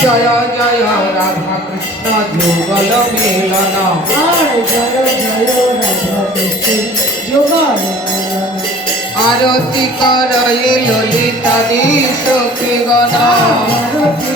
জয় জয় রাধা কৃষ্ণ যুগল মিলন আরতি করয়ে ললিতা দিশ গণ আরতি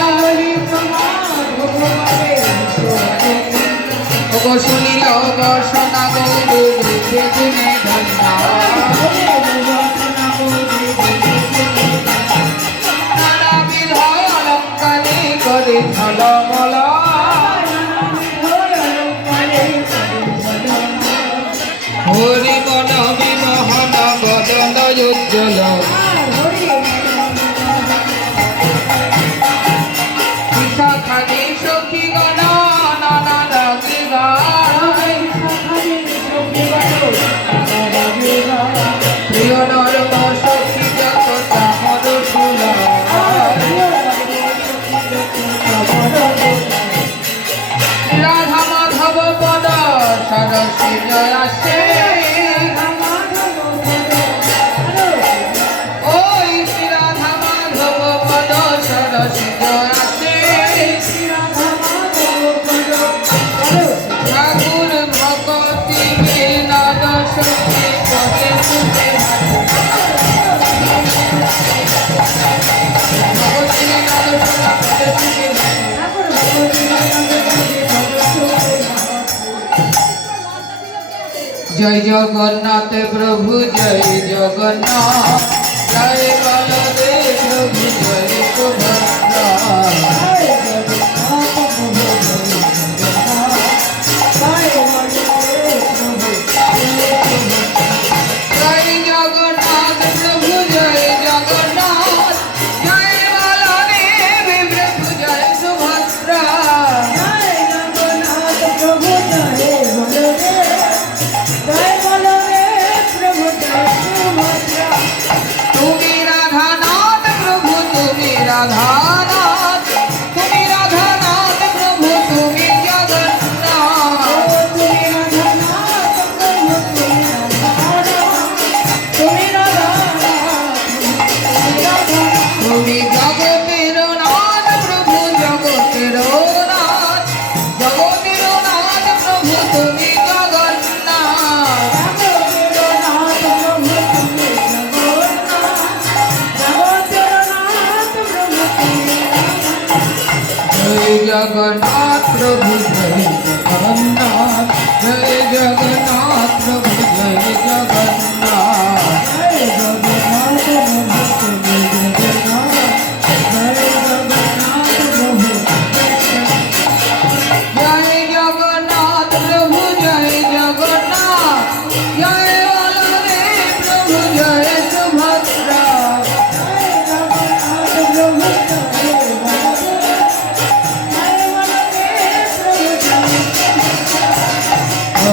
Jaya Shri Jaya Shri জয় জগন্নাথ প্রভু জয় জগন্নাথ জয় 看他 जय जगन्नाथ प्रभु जय जगन्नाथ जय जगन्नाथ प्रभु जय जगन्नाथ। जय जगन्नाथ